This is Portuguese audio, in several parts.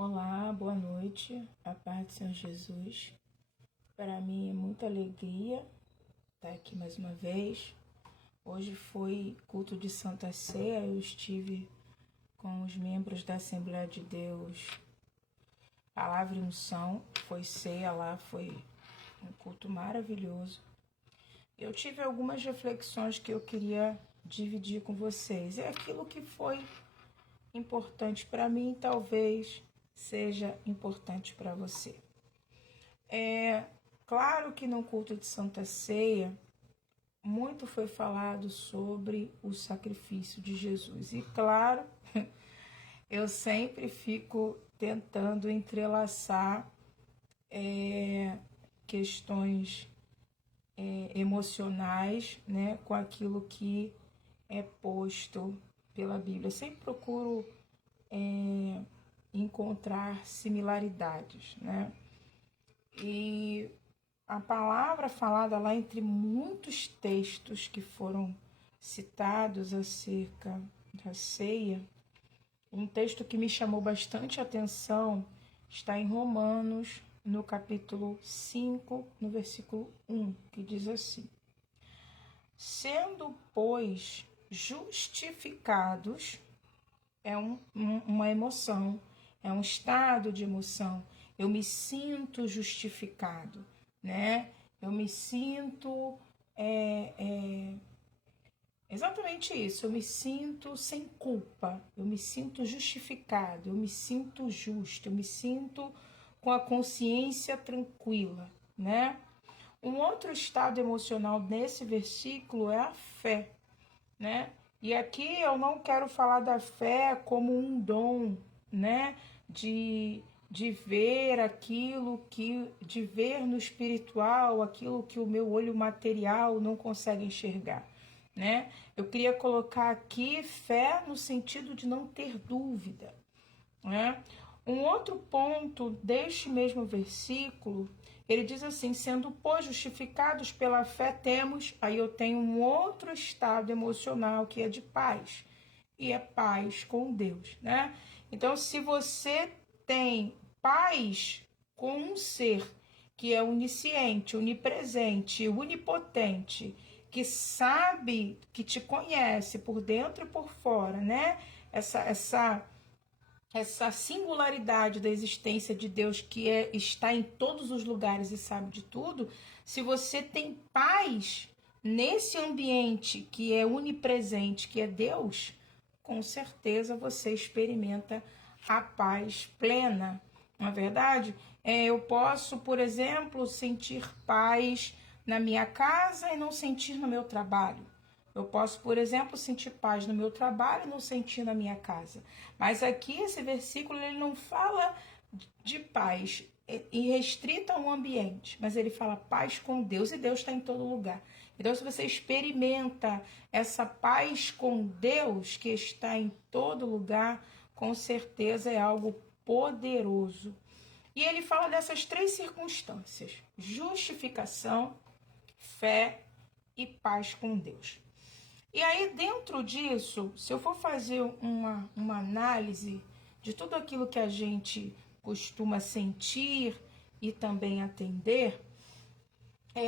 Olá, boa noite, a paz do Senhor Jesus. Para mim é muita alegria estar aqui mais uma vez. Hoje foi culto de Santa Ceia, eu estive com os membros da Assembleia de Deus, Palavra e Unção, foi ceia lá, foi um culto maravilhoso. Eu tive algumas reflexões que eu queria dividir com vocês. É aquilo que foi importante para mim, talvez seja importante para você. Claro que no culto de Santa Ceia, muito foi falado sobre o sacrifício de Jesus. E claro, eu sempre fico tentando entrelaçar questões emocionais, né, com aquilo que é posto pela Bíblia. Eu sempre procuro encontrar similaridades, né? E a palavra falada lá entre muitos textos que foram citados acerca da ceia, um texto que me chamou bastante atenção está em Romanos, no capítulo 5, no versículo 1, que diz assim: sendo, pois, justificados, uma emoção, é um estado de emoção. Eu me sinto justificado, né? Eu me sinto exatamente isso. Eu me sinto sem culpa, eu me sinto justificado, eu me sinto justo, eu me sinto com a consciência tranquila, né? Um outro estado emocional nesse versículo é a fé, né? E aqui eu não quero falar da fé como um dom, né? De ver aquilo que, de ver no espiritual aquilo que o meu olho material não consegue enxergar, né? Eu queria colocar aqui fé no sentido de não ter dúvida, né? Um outro ponto deste mesmo versículo, ele diz assim: sendo, pois, justificados pela fé, temos, aí eu tenho um outro estado emocional que é de paz, e é paz com Deus, né? Então, se você tem paz com um ser que é onisciente, onipresente, onipotente, que sabe, que te conhece por dentro e por fora, né? Essa singularidade da existência de Deus que está em todos os lugares e sabe de tudo, se você tem paz nesse ambiente que é onipresente, que é Deus, com certeza você experimenta a paz plena. Na verdade, eu posso, por exemplo, sentir paz na minha casa e não sentir no meu trabalho. Eu posso, por exemplo, sentir paz no meu trabalho e não sentir na minha casa. Mas aqui esse versículo ele não fala de paz irrestrita a um ambiente, mas ele fala paz com Deus, e Deus está em todo lugar. Então, se você experimenta essa paz com Deus que está em todo lugar, com certeza é algo poderoso. E ele fala dessas três circunstâncias: justificação, fé e paz com Deus. E aí, dentro disso, se eu for fazer uma análise de tudo aquilo que a gente costuma sentir e também atender,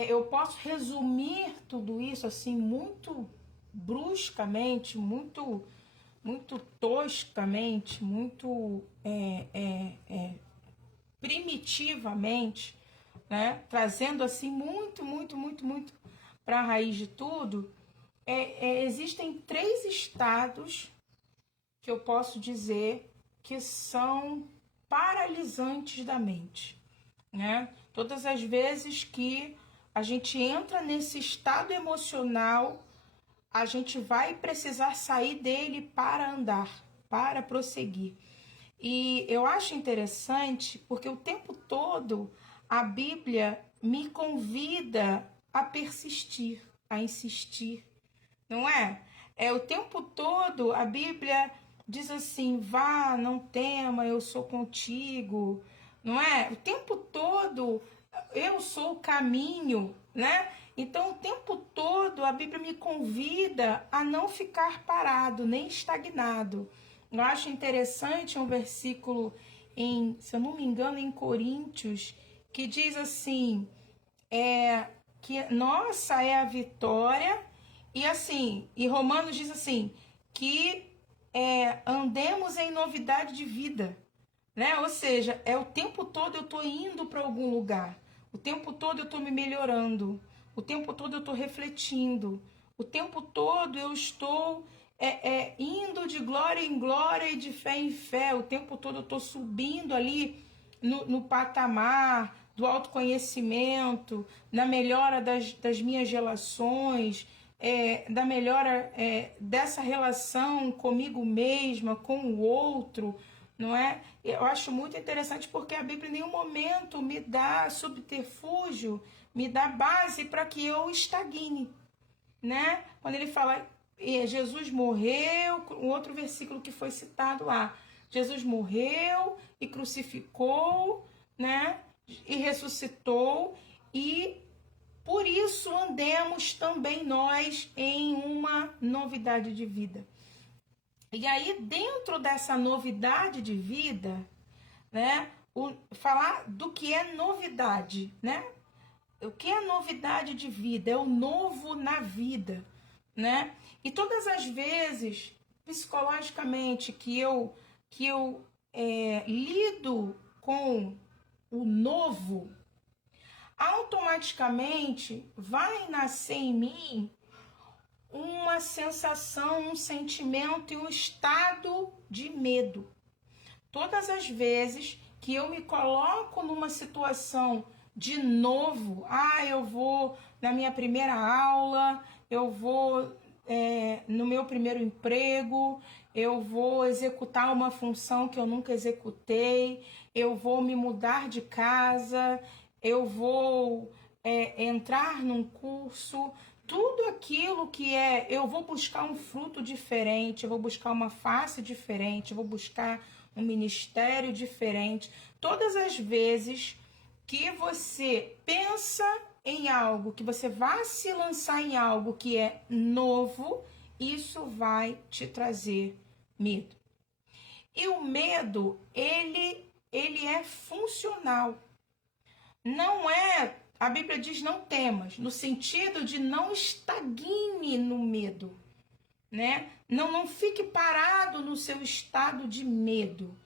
eu posso resumir tudo isso assim muito bruscamente, muito toscamente, muito primitivamente, né? Trazendo assim muito para a raiz de tudo. Existem três estados que eu posso dizer que são paralisantes da mente, né? Todas as vezes que a gente entra nesse estado emocional, a gente vai precisar sair dele para andar, para prosseguir. E eu acho interessante porque o tempo todo a Bíblia me convida a persistir, a insistir, não é? O tempo todo a Bíblia diz assim: vá, não tema, eu sou contigo, não é? O tempo todo eu sou o caminho, né? Então o tempo todo a Bíblia me convida a não ficar parado, nem estagnado. Eu acho interessante um versículo se eu não me engano, em Coríntios, que diz assim, que nossa é a vitória, e assim, e Romanos diz assim, que andemos em novidade de vida, né? Ou seja, o tempo todo eu estou indo para algum lugar, o tempo todo eu estou me melhorando, o tempo todo eu estou refletindo, o tempo todo eu estou indo de glória em glória e de fé em fé, o tempo todo eu estou subindo ali no patamar do autoconhecimento, na melhora das minhas relações, da melhora dessa relação comigo mesma, com o outro, não é? Eu acho muito interessante porque a Bíblia em nenhum momento me dá subterfúgio, me dá base para que eu estagne, né? Quando ele fala, Jesus morreu, um outro versículo que foi citado lá, Jesus morreu e crucificou, né? E ressuscitou, e por isso andemos também nós em uma novidade de vida. E aí, dentro dessa novidade de vida, né? Falar do que é novidade, né? O que é novidade de vida? É o novo na vida, né? E todas as vezes, psicologicamente, que eu lido com o novo, automaticamente vai nascer em mim uma sensação, um sentimento e um estado de medo. Todas as vezes que eu me coloco numa situação de novo, eu vou na minha primeira aula, eu vou no meu primeiro emprego, eu vou executar uma função que eu nunca executei, eu vou me mudar de casa, eu vou entrar num curso, tudo aquilo que eu vou buscar um fruto diferente, eu vou buscar uma face diferente, eu vou buscar um ministério diferente. Todas as vezes que você pensa em algo, que você vai se lançar em algo que é novo, isso vai te trazer medo. E o medo, ele é funcional. Não é, a Bíblia diz não temas, no sentido de não estagne no medo, né? Não fique parado no seu estado de medo.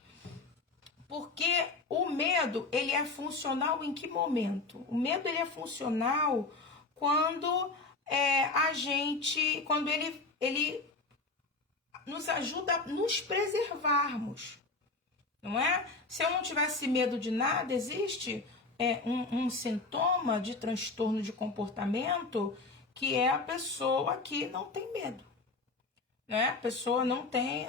Porque o medo, ele é funcional em que momento? O medo, ele é funcional quando quando ele nos ajuda a nos preservarmos, não é? Se eu não tivesse medo de nada, existe um sintoma de transtorno de comportamento, que é a pessoa que não tem medo, né? A pessoa não tem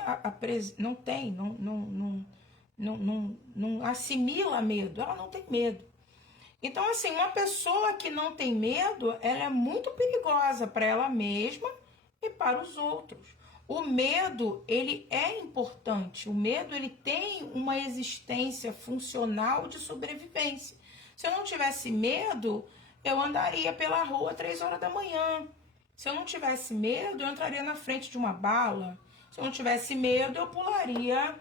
não assimila medo, ela não tem medo. Então, assim, uma pessoa que não tem medo, ela é muito perigosa para ela mesma e para os outros. O medo, ele é importante. O medo, ele tem uma existência funcional de sobrevivência. Se eu não tivesse medo, eu andaria pela rua 3 horas da manhã. Se eu não tivesse medo, eu entraria na frente de uma bala. Se eu não tivesse medo, eu pularia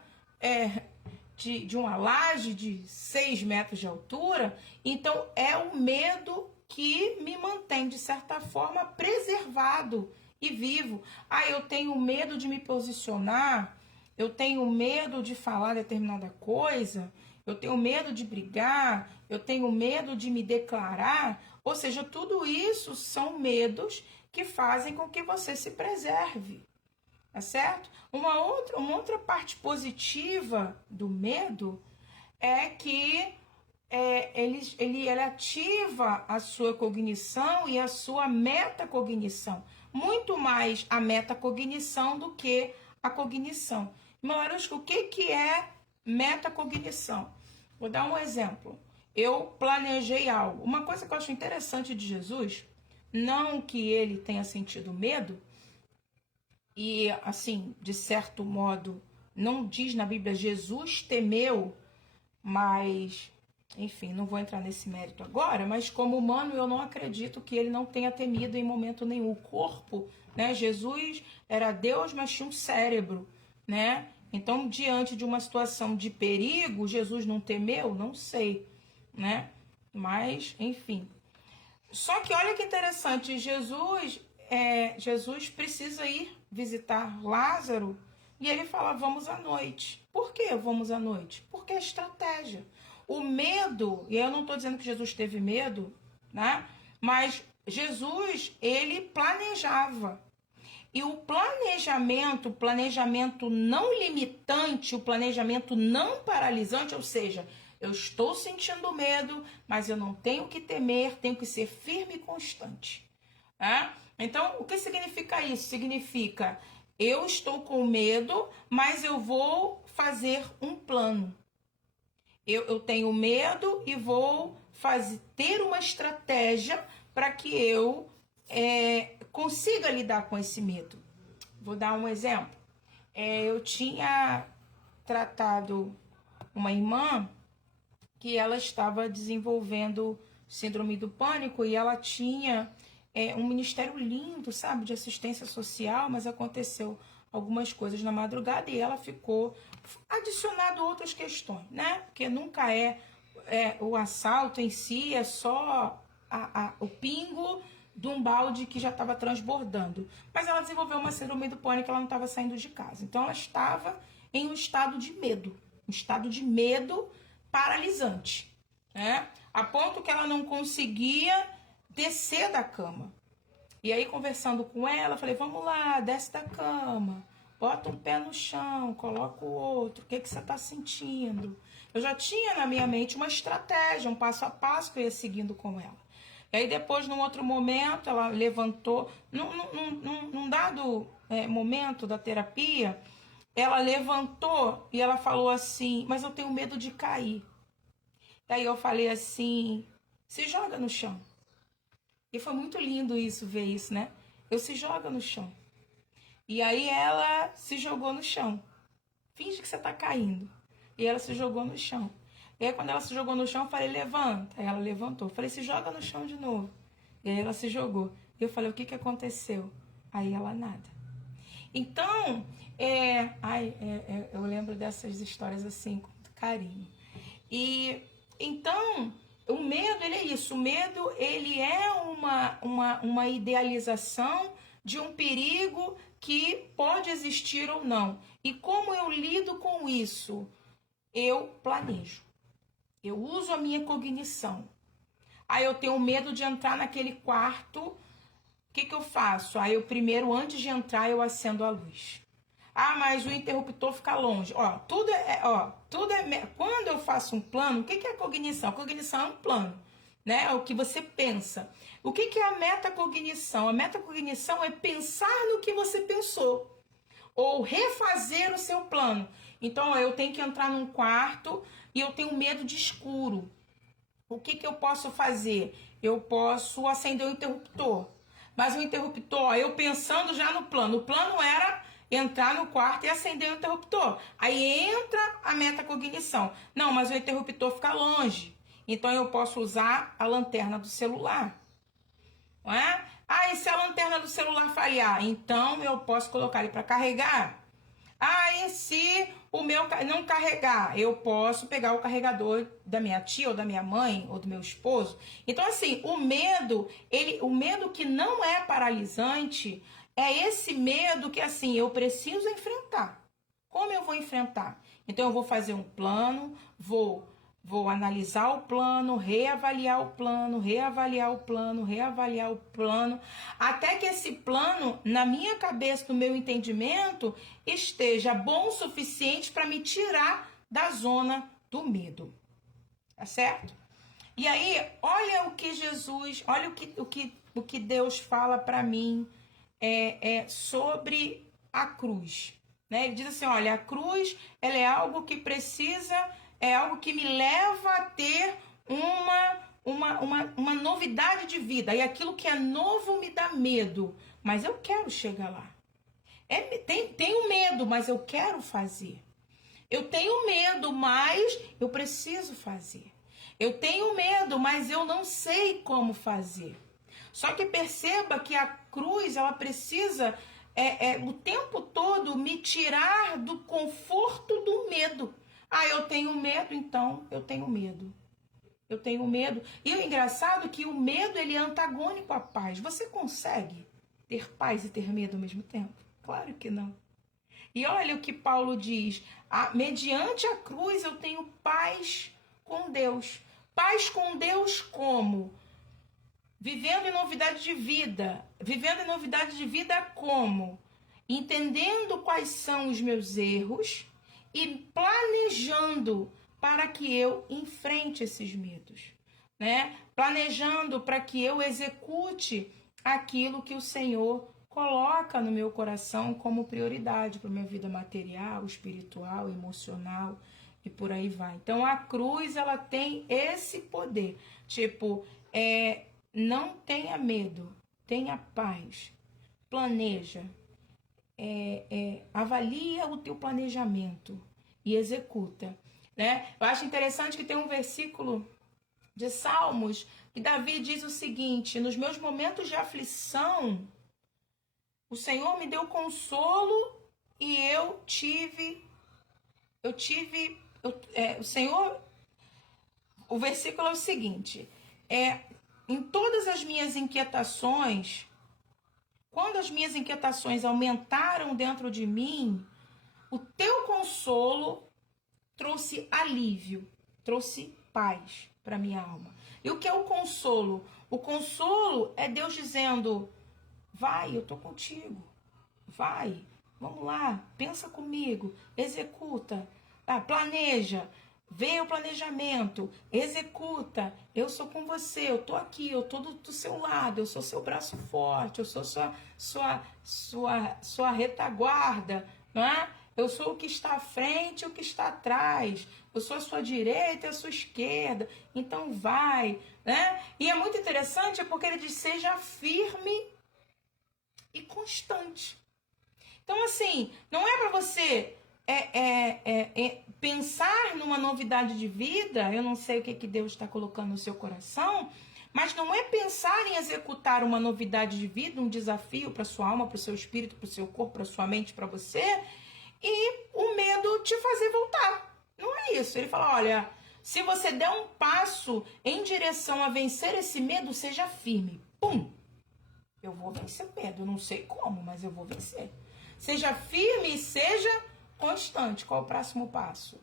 de uma laje de 6 metros de altura. Então, é o medo que me mantém, de certa forma, preservado e vivo. Eu tenho medo de me posicionar, eu tenho medo de falar determinada coisa, eu tenho medo de brigar, eu tenho medo de me declarar. Ou seja, tudo isso são medos que fazem com que você se preserve. Tá certo? Uma outra parte positiva do medo é que ele ativa a sua cognição e a sua metacognição. Muito mais a metacognição do que a cognição. Malarusco, o que é metacognição? Vou dar um exemplo. Eu planejei algo. Uma coisa que eu acho interessante de Jesus, não que ele tenha sentido medo, e assim, de certo modo, não diz na Bíblia Jesus temeu, mas, enfim, não vou entrar nesse mérito agora, mas como humano eu não acredito que ele não tenha temido em momento nenhum. O corpo, né? Jesus era Deus, mas tinha um cérebro, né? Então, diante de uma situação de perigo, Jesus não temeu? Não sei, né? Mas, enfim. Só que olha que interessante, Jesus precisa ir visitar Lázaro e ele fala, vamos à noite. Por que vamos à noite? Porque é estratégia. O medo, e eu não estou dizendo que Jesus teve medo, né? Mas Jesus, ele planejava. E o planejamento não limitante, o planejamento não paralisante, ou seja, eu estou sentindo medo, mas eu não tenho que temer, tenho que ser firme e constante. Tá? Então, o que significa isso? Significa, eu estou com medo, mas eu vou fazer um plano. Eu tenho medo e vou ter uma estratégia para que eu consiga lidar com esse medo. Vou dar um exemplo. Eu tinha tratado uma irmã que ela estava desenvolvendo síndrome do pânico e ela tinha um ministério lindo, sabe, de assistência social, mas aconteceu algumas coisas na madrugada e ela ficou adicionado outras questões, né? Porque nunca o assalto em si, é só o pingo de um balde que já estava transbordando. Mas ela desenvolveu uma síndrome do pânico, ela não estava saindo de casa. Então ela estava em um estado de medo paralisante, né? A ponto que ela não conseguia descer da cama. E aí, conversando com ela, falei, vamos lá, desce da cama, bota um pé no chão, coloca o outro, o que você está sentindo? Eu já tinha na minha mente uma estratégia, um passo a passo que eu ia seguindo com ela. E aí depois, num outro momento, ela levantou, num dado momento da terapia, ela levantou e ela falou assim, mas eu tenho medo de cair. E aí eu falei assim, se joga no chão. E foi muito lindo ver isso, né? Eu se joga no chão. E aí ela se jogou no chão. Finge que você tá caindo. E ela se jogou no chão. E aí quando ela se jogou no chão, eu falei, levanta. Aí ela levantou. Eu falei, se joga no chão de novo. E aí ela se jogou. E eu falei, o que aconteceu? Aí ela, nada. Então, eu lembro dessas histórias assim, com muito carinho. E então, o medo, ele é isso. O medo, ele é uma idealização de um perigo que pode existir ou não. E como eu lido com isso? Eu planejo. Eu uso a minha cognição. Aí eu tenho medo de entrar naquele quarto. O que eu faço? Aí eu primeiro, antes de entrar, eu acendo a luz. Ah, mas o interruptor fica longe. Tudo é. Quando eu faço um plano, o que é cognição? A cognição é um plano, né? É o que você pensa. O que é a metacognição? A metacognição é pensar no que você pensou ou refazer o seu plano. Então, eu tenho que entrar num quarto e eu tenho medo de escuro. O que eu posso fazer? Eu posso acender o interruptor. Mas o interruptor, eu pensando já no plano. O plano era entrar no quarto e acender o interruptor. Aí entra a metacognição. Não, mas o interruptor fica longe. Então eu posso usar a lanterna do celular. Não é? Ah, e se a lanterna do celular falhar? Então eu posso colocar ele para carregar. Ah, e se o meu não carregar? Eu posso pegar o carregador da minha tia ou da minha mãe ou do meu esposo. Então, assim, o medo que não é paralisante é esse medo que, assim, eu preciso enfrentar. Como eu vou enfrentar? Então, eu vou fazer um plano, vou analisar o plano, reavaliar o plano, até que esse plano, na minha cabeça, no meu entendimento, esteja bom o suficiente para me tirar da zona do medo. Tá certo? E aí, olha o que Jesus, olha o que Deus fala para mim sobre a cruz. Né? Ele diz assim, olha, a cruz ela é algo que precisa... É algo que me leva a ter uma novidade de vida. E aquilo que é novo me dá medo. Mas eu quero chegar lá. Tenho medo, mas eu quero fazer. Eu tenho medo, mas eu preciso fazer. Eu tenho medo, mas eu não sei como fazer. Só que perceba que a cruz, ela precisa o tempo todo me tirar do conforto do medo. Ah, eu tenho medo, então eu tenho medo. Eu tenho medo. E o engraçado é que o medo, ele é antagônico à paz. Você consegue ter paz e ter medo ao mesmo tempo? Claro que não. E olha o que Paulo diz: mediante a cruz eu tenho paz com Deus. Paz com Deus como? Vivendo em novidade de vida. Vivendo em novidade de vida como? Entendendo quais são os meus erros e planejando para que eu enfrente esses medos, né? Planejando para que eu execute aquilo que o Senhor coloca no meu coração como prioridade para minha vida material, espiritual, emocional e por aí vai. Então a cruz, ela tem esse poder, tipo, não tenha medo, tenha paz, planeja, avalia o teu planejamento e executa, né? Eu acho interessante que tem um versículo de Salmos que Davi diz o seguinte: nos meus momentos de aflição, o Senhor me deu consolo e o Senhor, o versículo é o seguinte: em todas as minhas inquietações, quando as minhas inquietações aumentaram dentro de mim, o teu consolo trouxe alívio, trouxe paz para minha alma. E o que é o consolo? O consolo é Deus dizendo: vai, eu tô contigo. Vai, vamos lá, pensa comigo, executa, planeja, vê o planejamento, executa. Eu sou com você, eu tô aqui, eu tô do seu lado, eu sou seu braço forte, eu sou sua retaguarda, não é? Eu sou o que está à frente e o que está atrás. Eu sou a sua direita e a sua esquerda. Então vai, né? E é muito interessante porque ele diz: seja firme e constante. Então, assim, não é para você pensar numa novidade de vida. Eu não sei o que Deus está colocando no seu coração, mas não é pensar em executar uma novidade de vida, um desafio para sua alma, para o seu espírito, para o seu corpo, para sua mente, para você, e o medo te fazer voltar. Não é isso. Ele fala: olha, se você der um passo em direção a vencer esse medo, seja firme. Pum! Eu vou vencer o medo. Eu não sei como, mas eu vou vencer. Seja firme e seja constante. Qual é o próximo passo?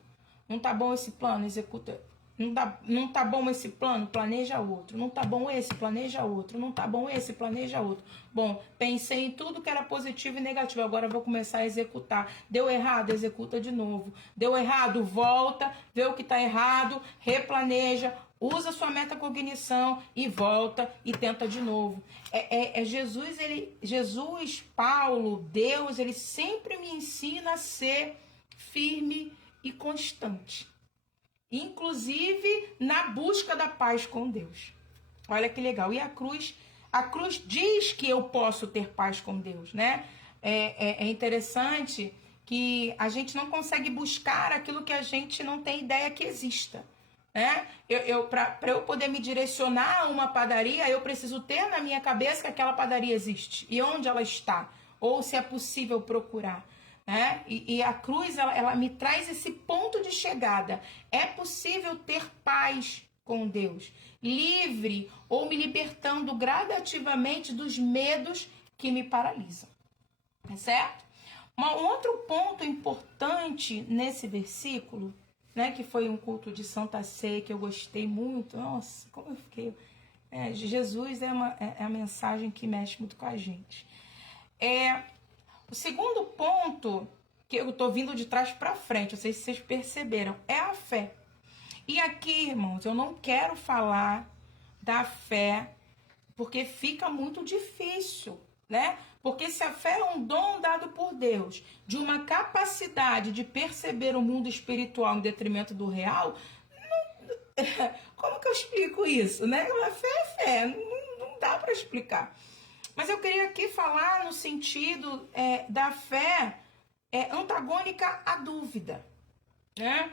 Não tá bom esse plano? Executa. Não tá bom esse plano? Planeja outro. Não tá bom esse? Planeja outro. Não tá bom esse? Planeja outro. Bom, pensei em tudo que era positivo e negativo. Agora vou começar a executar. Deu errado? Executa de novo. Deu errado? Volta, vê o que tá errado, replaneja, usa sua metacognição e volta e tenta de novo. Jesus, Paulo, Deus, ele sempre me ensina a ser firme e constante. Inclusive na busca da paz com Deus. Olha que legal. E a cruz diz que eu posso ter paz com Deus, né? É interessante que a gente não consegue buscar aquilo que a gente não tem ideia que exista, né? Para eu poder me direcionar a uma padaria, eu preciso ter na minha cabeça que aquela padaria existe e onde ela está, ou se é possível procurar, né? E a cruz, ela me traz esse ponto de chegada. É possível ter paz com Deus, livre ou me libertando gradativamente dos medos que me paralisam, tá certo? Um outro ponto importante nesse versículo, né, que foi um culto de Santa Ceia que eu gostei muito. Nossa, como eu fiquei... Jesus é a mensagem que mexe muito com a gente. O segundo ponto, que eu estou vindo de trás para frente, não sei se vocês perceberam, é a fé. E aqui, irmãos, eu não quero falar da fé porque fica muito difícil, né? Porque se a fé é um dom dado por Deus, de uma capacidade de perceber o mundo espiritual em detrimento do real, como que eu explico isso, né? A fé é fé, não dá para explicar. Mas eu queria aqui falar no sentido da fé antagônica à dúvida, né?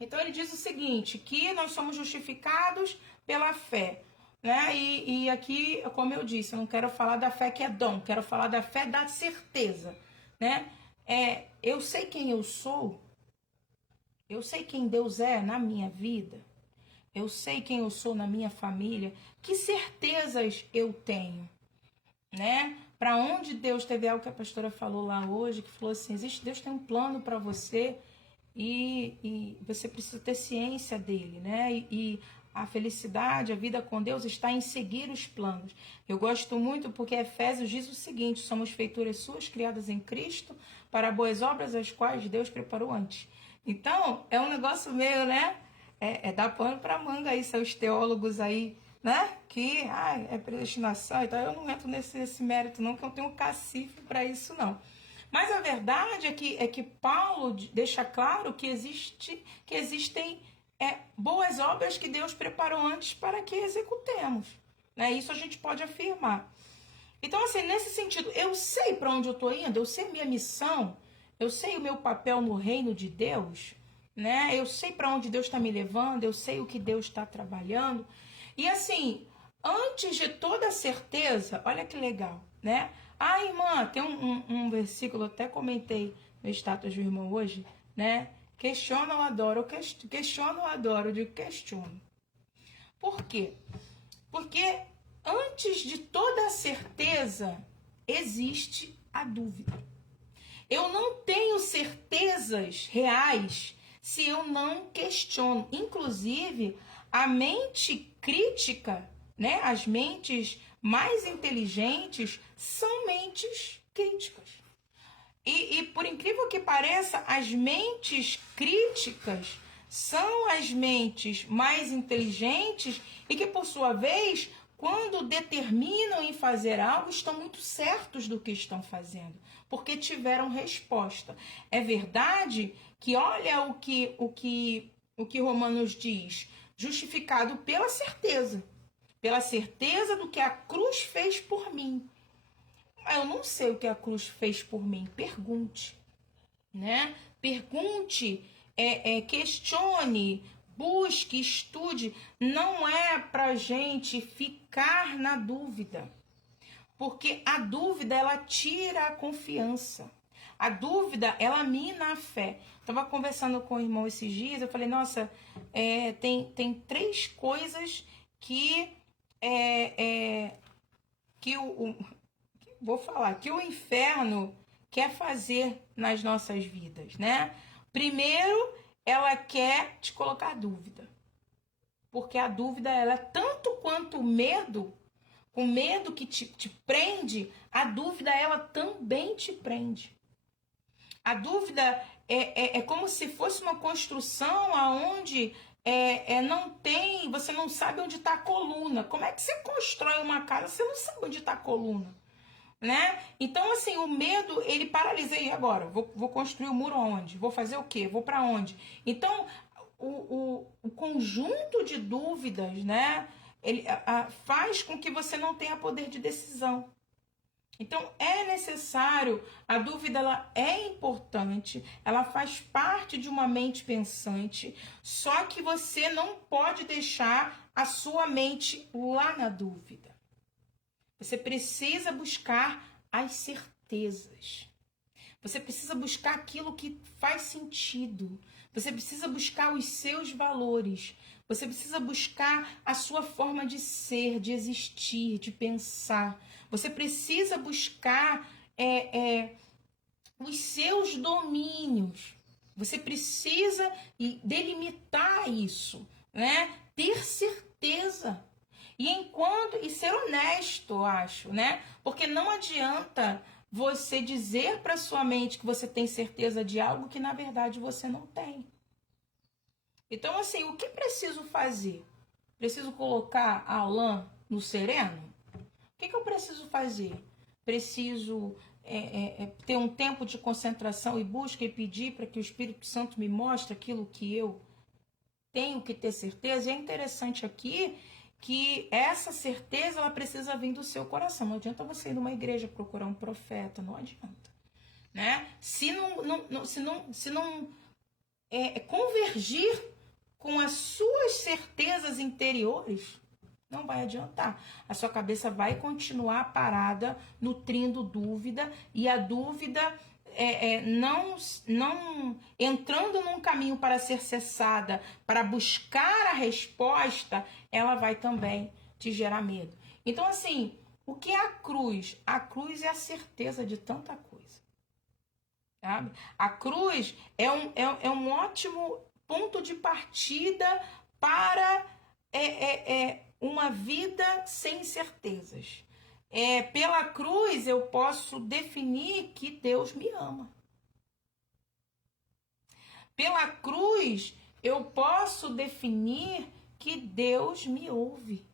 Então ele diz o seguinte, que nós somos justificados pela fé. né? E aqui, como eu disse, eu não quero falar da fé que é dom, quero falar da fé da certeza, né? Eu sei quem eu sou, eu sei quem Deus é na minha vida, eu sei quem eu sou na minha família, que certezas eu tenho, né? Para onde Deus teve algo que a pastora falou lá hoje, que falou assim, Deus tem um plano para você e você precisa ter ciência dele, né? E a felicidade, a vida com Deus está em seguir os planos. Eu gosto muito porque Efésios diz o seguinte, somos feituras suas, criadas em Cristo, para boas obras as quais Deus preparou antes. Então, é um negócio meio, né? Dar pano para manga aí, seus teólogos aí, né? Que é predestinação, então eu não entro nesse mérito não, que eu tenho cacife para isso não. Mas a verdade é que Paulo deixa claro que existem boas obras que Deus preparou antes para que executemos, né? Isso a gente pode afirmar. Então, assim, nesse sentido, eu sei para onde eu estou indo, eu sei minha missão, eu sei o meu papel no reino de Deus, né? Eu sei para onde Deus está me levando, eu sei o que Deus está trabalhando. E assim, antes de toda certeza, olha que legal, né? Irmã, tem um versículo, eu até comentei no status do irmão hoje, né? Questiona ou adoro, questiono ou adoro, eu digo questiono. Por quê? Porque antes de toda certeza, existe a dúvida. Eu não tenho certezas reais se eu não questiono. Inclusive, a mente crítica, né? As mentes mais inteligentes são mentes críticas. E por incrível que pareça, as mentes críticas são as mentes mais inteligentes e que, por sua vez, quando determinam em fazer algo, estão muito certos do que estão fazendo, porque tiveram resposta. É verdade que olha o que Romanos diz, justificado pela certeza do que a cruz fez por mim. Eu não sei o que a cruz fez por mim. Pergunte, né? Pergunte, questione, busque, estude. Não é pra gente ficar na dúvida, porque a dúvida ela tira a confiança. A dúvida ela mina a fé. Estava conversando com o irmão esses dias, eu falei, nossa, tem 3 coisas que vou falar, que o inferno quer fazer nas nossas vidas, né? Primeiro, ela quer te colocar dúvida. Porque a dúvida, ela é tanto quanto o medo que te prende, a dúvida, ela também te prende. A dúvida é como se fosse uma construção aonde não tem, você não sabe onde está a coluna. Como é que você constrói uma casa, você não sabe onde está a coluna? Né? Então, assim, o medo, ele paralisa. E agora? Vou construir o muro onde? Vou fazer o quê? Vou para onde? Então, o conjunto de dúvidas, né? Ele faz com que você não tenha poder de decisão. Então, é necessário, a dúvida ela é importante, ela faz parte de uma mente pensante, só que você não pode deixar a sua mente lá na dúvida. Você precisa buscar as certezas. Você precisa buscar aquilo que faz sentido. Você precisa buscar os seus valores. Você precisa buscar a sua forma de ser, de existir, de pensar. Você precisa buscar os seus domínios. Você precisa delimitar isso, né? Ter certeza. E ser honesto, eu acho, né? Porque não adianta você dizer para sua mente que você tem certeza de algo que na verdade você não tem. Então, assim, o que preciso fazer? Preciso colocar a lã no sereno? O que eu preciso fazer? Preciso ter um tempo de concentração e busca e pedir para que o Espírito Santo me mostre aquilo que eu tenho que ter certeza? E é interessante aqui que essa certeza ela precisa vir do seu coração. Não adianta você ir numa igreja procurar um profeta, não adianta, né? Se não convergir com as suas certezas interiores, Não vai adiantar. A sua cabeça vai continuar parada, nutrindo dúvida, e a dúvida não entrando num caminho para ser cessada, para buscar a resposta, ela vai também te gerar medo. Então, assim, o que é a cruz? A cruz é a certeza de tanta coisa. Sabe? A cruz é um ótimo ponto de partida para uma vida sem certezas. Pela cruz eu posso definir que Deus me ama. Pela cruz eu posso definir que Deus me ouve.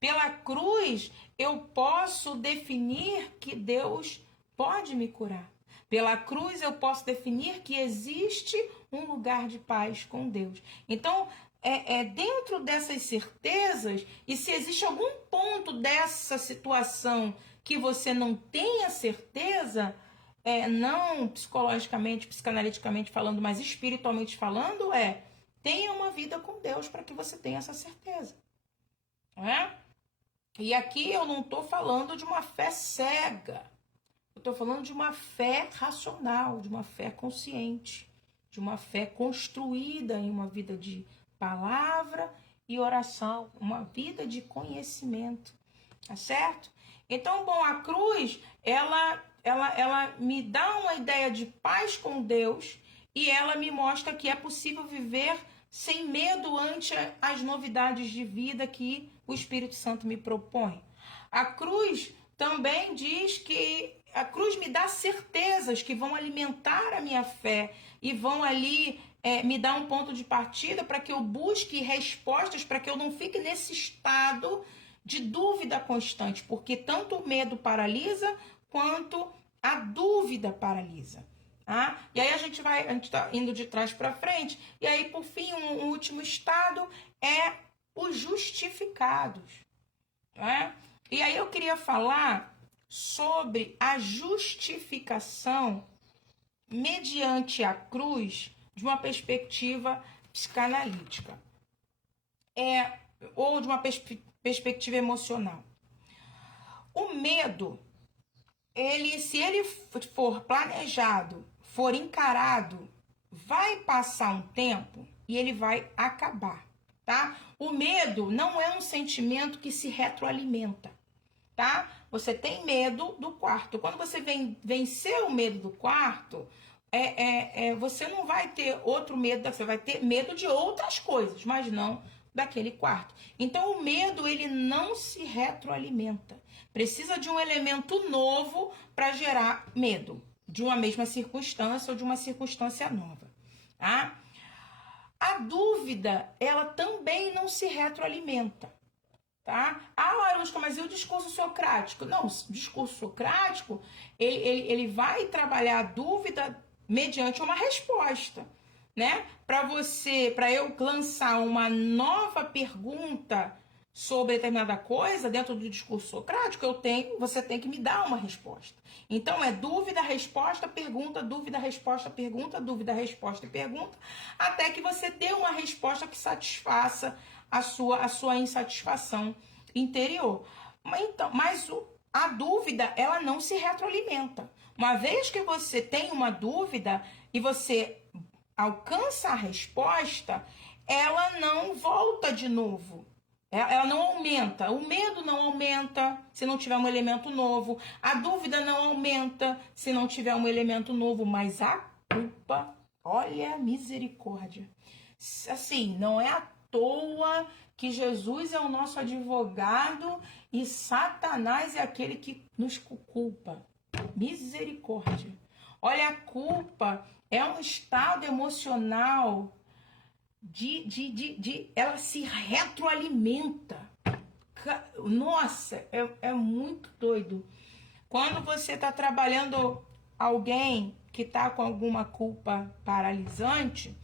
Pela cruz eu posso definir que Deus pode me curar. Pela cruz eu posso definir que existe um lugar de paz com Deus. Então, dentro dessas certezas, e se existe algum ponto dessa situação que você não tenha certeza, não psicologicamente, psicanaliticamente falando, mas espiritualmente falando, tenha uma vida com Deus para que você tenha essa certeza. Não é? E aqui eu não estou falando de uma fé cega. Eu estou falando de uma fé racional, de uma fé consciente, de uma fé construída em uma vida de palavra e oração, uma vida de conhecimento, tá certo? Então, bom, a cruz, ela me dá uma ideia de paz com Deus e ela me mostra que é possível viver sem medo ante as novidades de vida que o Espírito Santo me propõe. A cruz também diz que a cruz me dá certezas que vão alimentar a minha fé e vão ali me dar um ponto de partida para que eu busque respostas, para que eu não fique nesse estado de dúvida constante, porque tanto o medo paralisa quanto a dúvida paralisa. Tá? E aí a gente está indo de trás para frente, e aí por fim um último estado é os justificados. Tá? E aí eu queria falar sobre a justificação mediante a cruz de uma perspectiva psicanalítica, ou de uma perspectiva emocional. O medo, se ele for planejado, for encarado, vai passar um tempo e ele vai acabar, tá? O medo não é um sentimento que se retroalimenta, tá? Você tem medo do quarto. Quando você vencer o medo do quarto, você não vai ter outro medo, você vai ter medo de outras coisas, mas não daquele quarto. Então, o medo, ele não se retroalimenta. Precisa de um elemento novo para gerar medo, de uma mesma circunstância ou de uma circunstância nova, tá? A dúvida, ela também não se retroalimenta. Tá? Ah, Larusca, mas e o discurso socrático? Não, o discurso socrático, ele vai trabalhar a dúvida mediante uma resposta, né? Para eu lançar uma nova pergunta sobre determinada coisa dentro do discurso socrático, você tem que me dar uma resposta. Então, dúvida, resposta, pergunta, dúvida, resposta, pergunta, dúvida, resposta e pergunta, até que você dê uma resposta que satisfaça a sua insatisfação interior. Mas a dúvida, ela não se retroalimenta. Uma vez que você tem uma dúvida e você alcança a resposta, ela não volta de novo. Ela não aumenta. O medo não aumenta se não tiver um elemento novo. A dúvida não aumenta se não tiver um elemento novo. Mas a culpa, olha a misericórdia. Assim, não é à toa que Jesus é o nosso advogado e Satanás é aquele que nos culpa. Misericórdia. Olha, a culpa é um estado emocional ela se retroalimenta. Nossa, é muito doido. Quando você está trabalhando alguém que está com alguma culpa paralisante,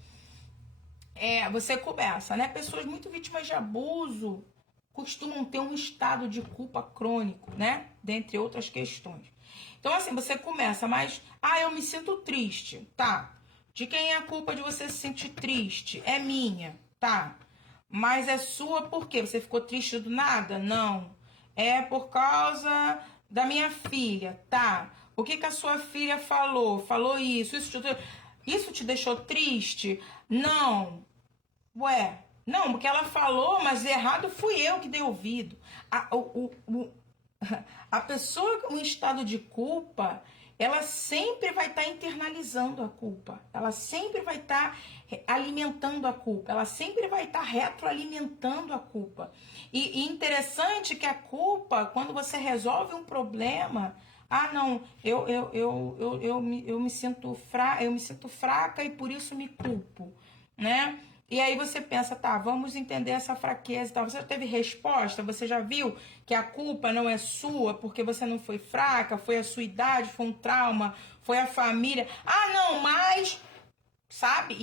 você começa, né? Pessoas muito vítimas de abuso costumam ter um estado de culpa crônico, né? Dentre outras questões. Então, assim, você começa, mas, eu me sinto triste, tá? De quem é a culpa de você se sentir triste? É minha, tá? Mas é sua por quê? Você ficou triste do nada? Não. É por causa da minha filha, tá? O que que a sua filha falou? Falou isso te deixou triste? Não. Ué, não, porque ela falou, mas errado fui eu que dei ouvido. A pessoa com estado de culpa, ela sempre vai estar internalizando a culpa. Ela sempre vai estar alimentando a culpa. Ela sempre vai estar retroalimentando a culpa. E interessante que a culpa, quando você resolve um problema, não, eu me sinto fraca e por isso me culpo, né? E aí você pensa, tá, vamos entender essa fraqueza e tal. Você já teve resposta? Você já viu que a culpa não é sua porque você não foi fraca, foi a sua idade, foi um trauma, foi a família. Não, mas, sabe?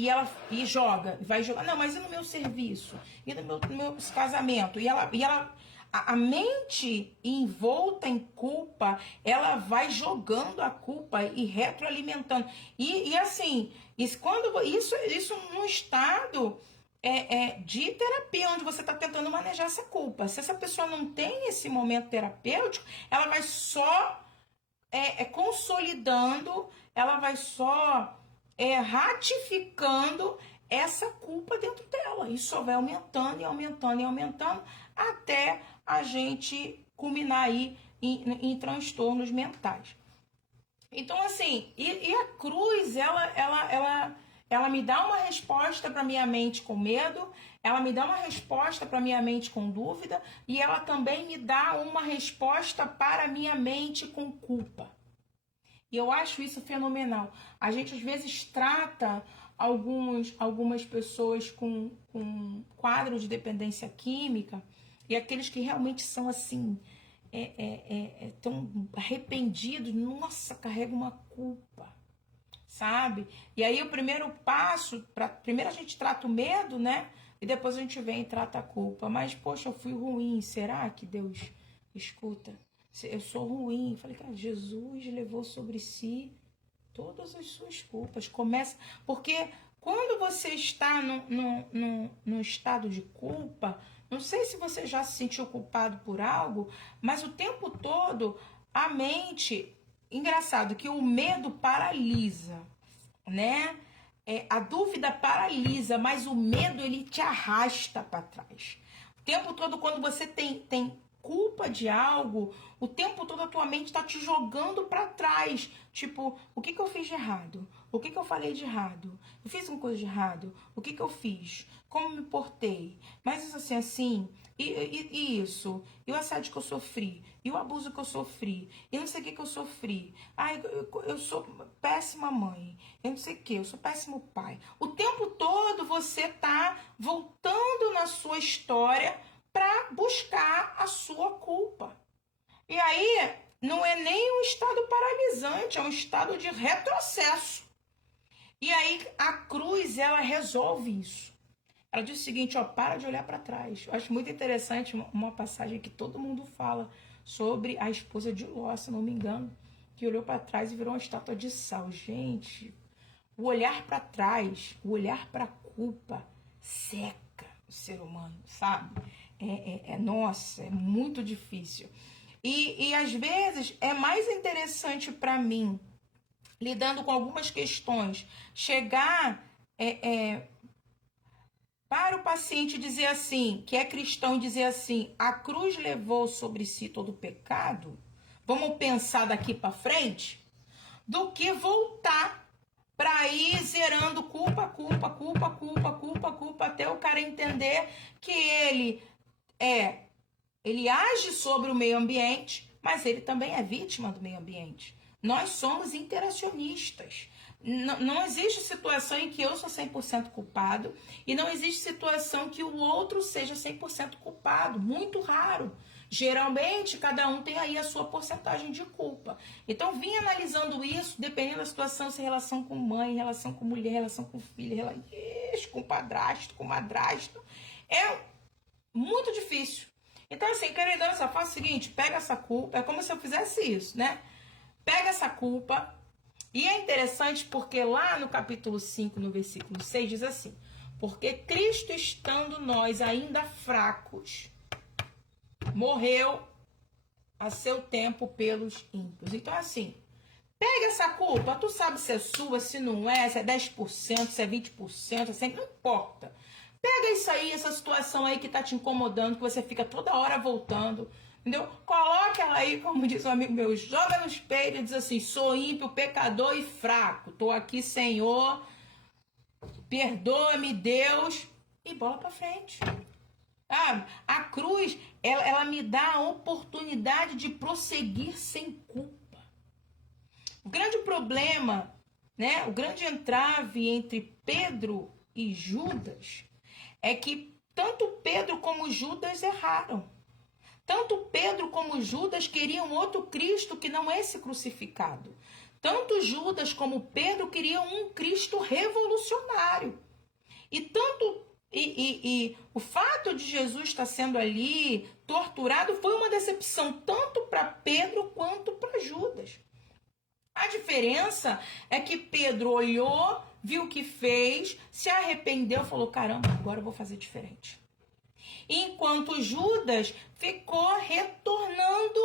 E joga, vai jogar. Não, mas e no meu serviço? E no meu casamento? A mente envolta em culpa, ela vai jogando a culpa e retroalimentando. E assim, isso num estado de terapia, onde você está tentando manejar essa culpa. Se essa pessoa não tem esse momento terapêutico, ela vai só consolidando, ela vai só ratificando essa culpa dentro dela. Isso vai aumentando e aumentando e aumentando até a gente culminar aí em transtornos mentais. Então, assim, e a cruz, ela me dá uma resposta para minha mente com medo, ela me dá uma resposta para minha mente com dúvida, e ela também me dá uma resposta para minha mente com culpa. E eu acho isso fenomenal. A gente, às vezes, trata algumas pessoas com quadro de dependência química, e aqueles que realmente são assim, tão arrependidos, nossa, carrega uma culpa, sabe? E aí o primeiro passo, primeiro a gente trata o medo, né? E depois a gente vem e trata a culpa. Mas, poxa, eu fui ruim, será que Deus escuta? Eu sou ruim. Eu falei, cara, Jesus levou sobre si todas as suas culpas. Começa, porque quando você está num estado de culpa, não sei se você já se sentiu culpado por algo, mas o tempo todo a mente, engraçado que o medo paralisa, né? A dúvida paralisa, mas o medo ele te arrasta para trás. O tempo todo quando você tem culpa de algo, o tempo todo a tua mente está te jogando para trás. Tipo, o que eu fiz de errado? O que eu falei de errado? Eu fiz uma coisa de errado? O que eu fiz? Como me portei? Mas isso assim, e isso? E o assédio que eu sofri? E o abuso que eu sofri? E não sei o que eu sofri? Eu sou péssima mãe. Eu não sei o que, eu sou péssimo pai. O tempo todo você tá voltando na sua história para buscar a sua culpa. E aí, não é nem um estado paralisante, é um estado de retrocesso. E aí, a cruz, ela resolve isso. Ela diz o seguinte, para de olhar para trás. Eu acho muito interessante uma passagem que todo mundo fala sobre a esposa de Ló, se não me engano, que olhou para trás e virou uma estátua de sal. Gente, o olhar para trás, o olhar para a culpa, seca o ser humano, sabe? Nossa, é muito difícil. E às vezes é mais interessante para mim, lidando com algumas questões, chegar para o paciente dizer assim, que é cristão, e dizer assim, a cruz levou sobre si todo o pecado, vamos pensar daqui para frente, do que voltar para ir zerando culpa, até o cara entender que ele age sobre o meio ambiente, mas ele também é vítima do meio ambiente. Nós somos interacionistas. Não existe situação em que eu sou 100% culpado e não existe situação que o outro seja 100% culpado. Muito raro. Geralmente, cada um tem aí a sua porcentagem de culpa. Então, vim analisando isso, dependendo da situação, se relação com mãe, relação com mulher, relação com filha, com padrasto, com madrasto. É muito difícil. Então, assim, querida, só faça o seguinte, pega essa culpa, é como se eu fizesse isso, né? Pega essa culpa, e é interessante porque lá no capítulo 5, no versículo 6, diz assim, Porque Cristo, estando nós ainda fracos, morreu a seu tempo pelos ímpios. Então, assim, pega essa culpa, tu sabe se é sua, se não é, se é 10%, se é 20%, assim, não importa. Pega isso aí, essa situação aí que tá te incomodando, que você fica toda hora voltando, entendeu? Coloca ela aí, como diz um amigo meu, joga no espelho e diz assim, sou ímpio, pecador e fraco, tô aqui, Senhor, perdoa-me, Deus, e bola pra frente. Ah, a cruz, ela me dá a oportunidade de prosseguir sem culpa. O grande problema, né, o grande entrave entre Pedro e Judas é que tanto Pedro como Judas erraram. Tanto Pedro como Judas queriam outro Cristo que não esse crucificado. Tanto Judas como Pedro queriam um Cristo revolucionário. E o fato de Jesus estar sendo ali torturado foi uma decepção tanto para Pedro quanto para Judas. A diferença é que Pedro olhou, viu o que fez, se arrependeu, falou, caramba, agora eu vou fazer diferente. Enquanto Judas ficou retornando,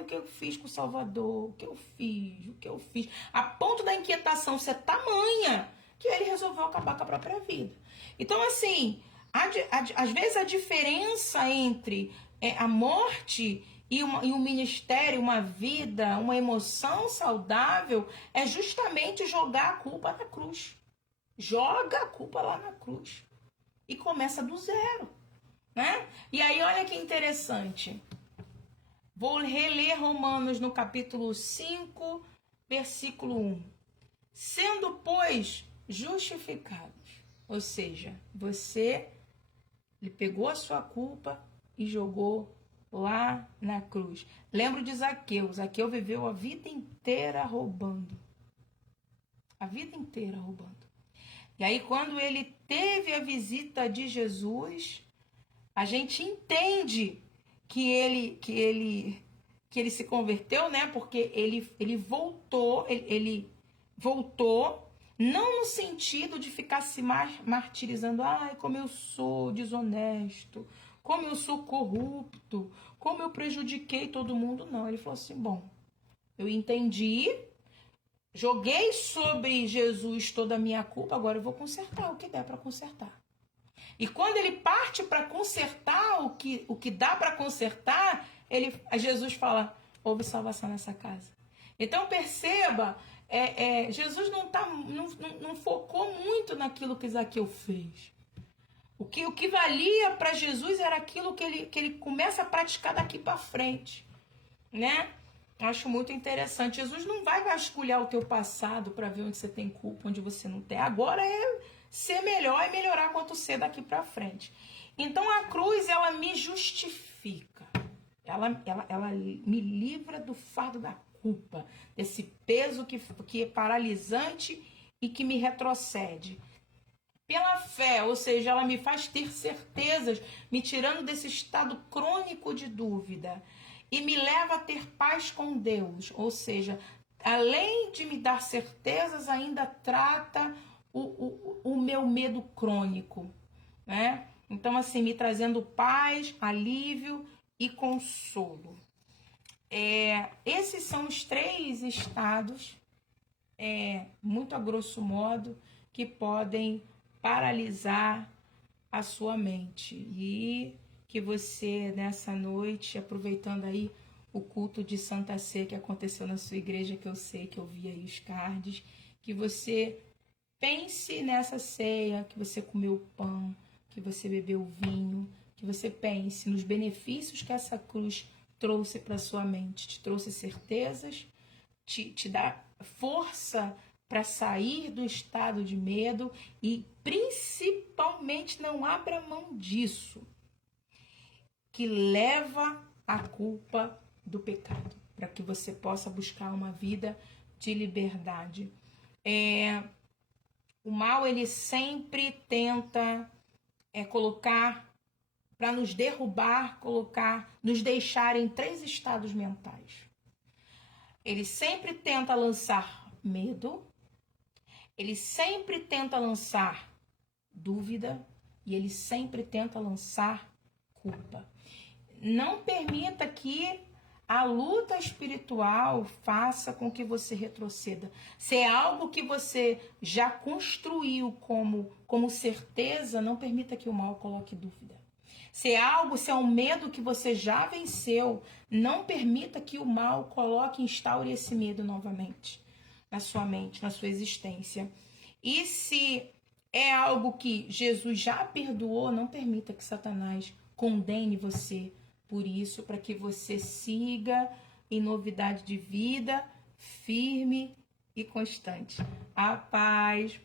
o que eu fiz com o Salvador, o que eu fiz, a ponto da inquietação ser tamanha que ele resolveu acabar com a própria vida. Então, assim, às vezes a diferença entre a morte e um ministério, uma vida, uma emoção saudável, é justamente jogar a culpa na cruz. Joga a culpa lá na cruz. E começa do zero, né? E aí, olha que interessante. Vou reler Romanos no capítulo 5, versículo 1. Sendo, pois, justificados. Ou seja, ele pegou a sua culpa e jogou lá na cruz. Lembro de Zaqueu. Zaqueu viveu a vida inteira roubando. A vida inteira roubando. E aí, quando ele teve a visita de Jesus, a gente entende que ele se converteu, né? Porque ele voltou, ele voltou, não no sentido de ficar se martirizando, como eu sou desonesto, como eu sou corrupto, como eu prejudiquei todo mundo. Não, ele falou assim, bom, eu entendi, joguei sobre Jesus toda a minha culpa, agora eu vou consertar o que der para consertar. E quando ele parte para consertar o que dá para consertar, Jesus fala, houve salvação nessa casa. Então perceba, Jesus não focou muito naquilo que Zaqueu fez. O que valia para Jesus era aquilo que ele começa a praticar daqui para frente, né? Acho muito interessante. Jesus não vai vasculhar o teu passado para ver onde você tem culpa, onde você não tem. Agora é ser melhor e melhorar quanto ser daqui para frente. Então a cruz, ela me justifica. Ela me livra do fardo da culpa, desse peso que é paralisante e que me retrocede. Pela fé, ou seja, ela me faz ter certezas, me tirando desse estado crônico de dúvida e me leva a ter paz com Deus, ou seja, além de me dar certezas, ainda trata o meu medo crônico, né? Então, assim, me trazendo paz, alívio e consolo. Esses são os 3 estados, muito a grosso modo, que podem paralisar a sua mente. E que você, nessa noite, aproveitando aí o culto de Santa Ceia que aconteceu na sua igreja, que eu sei que eu vi aí os cards, que você pense nessa ceia, que você comeu o pão, que você bebeu o vinho, que você pense nos benefícios que essa cruz trouxe para sua mente, te trouxe certezas, te dá força para sair do estado de medo e principalmente não abra mão disso, que leva a culpa do pecado, para que você possa buscar uma vida de liberdade. O mal, ele sempre tenta colocar, para nos derrubar, nos deixar em 3 estados mentais. Ele sempre tenta lançar medo, ele sempre tenta lançar dúvida e ele sempre tenta lançar culpa. Não permita que a luta espiritual faça com que você retroceda. Se é algo que você já construiu como certeza, não permita que o mal coloque dúvida. Se é um medo que você já venceu, não permita que o mal coloque, instaure esse medo novamente na sua mente, na sua existência. E se é algo que Jesus já perdoou, não permita que Satanás condene você por isso, para que você siga em novidade de vida, firme e constante. A paz.